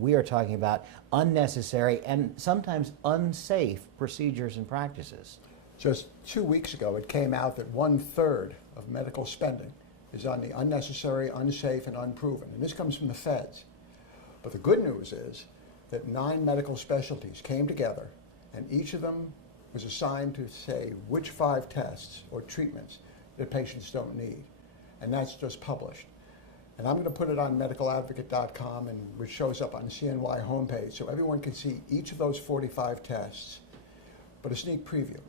We are talking about unnecessary and sometimes unsafe procedures and practices. Just 2 weeks ago, it came out that 1/3 of medical spending is on the unnecessary, unsafe, and unproven. And this comes from the feds. But the good news is that 9 medical specialties came together, and each of them was assigned to say which 5 tests or treatments that patients don't need. And that's just published. And I'm going to put it on medicaladvocate.com, and which shows up on the CNY homepage, so everyone can see each of those 45 tests. But a sneak preview.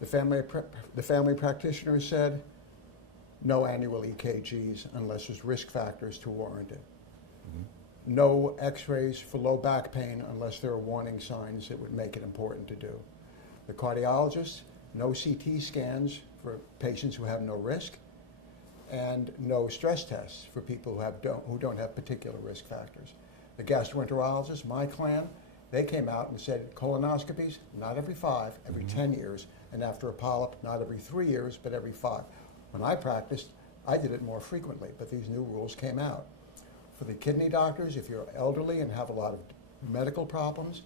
The family practitioner said no annual EKGs unless there's risk factors to warrant it. Mm-hmm. No x-rays for low back pain unless there are warning signs that would make it important to do. The cardiologist, no CT scans for patients who have no risk, and no stress tests for people who don't have particular risk factors. The gastroenterologist, my clan, they came out and said colonoscopies, not every 5, every 10 years, and after a polyp, not every 3 years, but every 5. When I practiced, I did it more frequently, but these new rules came out. For the kidney doctors, if you're elderly and have a lot of medical problems,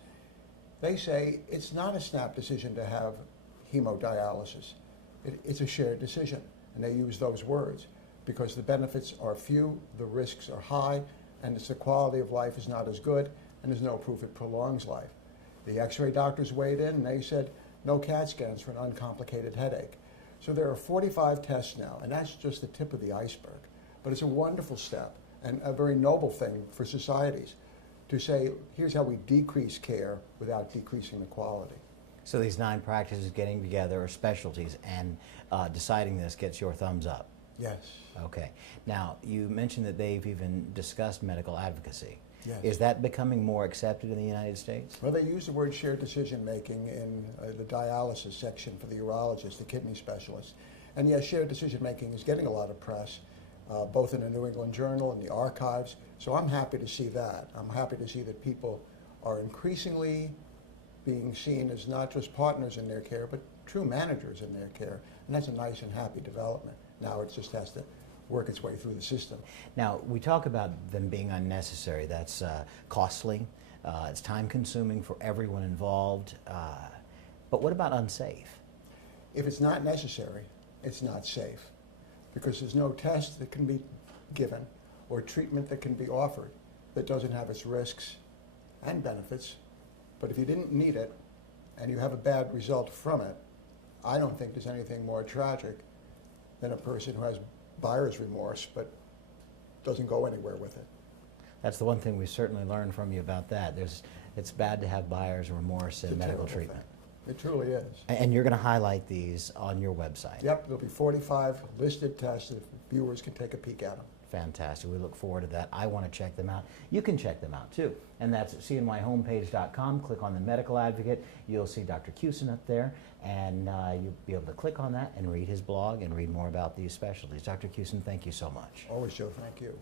they say it's not a snap decision to have hemodialysis. It's a shared decision, and they use those words because the benefits are few, the risks are high, and the quality of life is not as good, and there's no proof it prolongs life. The x-ray doctors weighed in, and they said no CAT scans for an uncomplicated headache. So there are 45 tests now, and that's just the tip of the iceberg. But it's a wonderful step and a very noble thing for societies to say, here's how we decrease care without decreasing the quality. So these 9 practices getting together, or specialties, and deciding this gets your thumbs up? Yes. Okay. Now, you mentioned that they've even discussed medical advocacy. Yes. Is that becoming more accepted in the United States? Well, they use the word shared decision making in the dialysis section for the urologist, the kidney specialist. And yes, shared decision making is getting a lot of press, both in the New England Journal and the archives. So I'm happy to see that. I'm happy to see that people are increasingly being seen as not just partners in their care, but true managers in their care. And that's a nice and happy development. Now it just has to work its way through the system. Now, we talk about them being unnecessary. That's costly. It's time-consuming for everyone involved. But what about unsafe? If it's not necessary, it's not safe, because there's no test that can be given or treatment that can be offered that doesn't have its risks and benefits. But if you didn't need it and you have a bad result from it, I don't think there's anything more tragic than a person who has buyer's remorse but doesn't go anywhere with it. That's the one thing we certainly learned from you about that. It's bad to have buyer's remorse in medical treatment. Thing. It truly is. And you're going to highlight these on your website. Yep, there'll be 45 listed tests that viewers can take a peek at them. Fantastic. We look forward to that. I want to check them out. You can check them out too. And that's at cnyhomepage.com. Click on the Medical Advocate. You'll see Dr. Cusin up there, and you'll be able to click on that and read his blog and read more about these specialties. Dr. Cusin, thank you so much. Always, Joe. Thank you.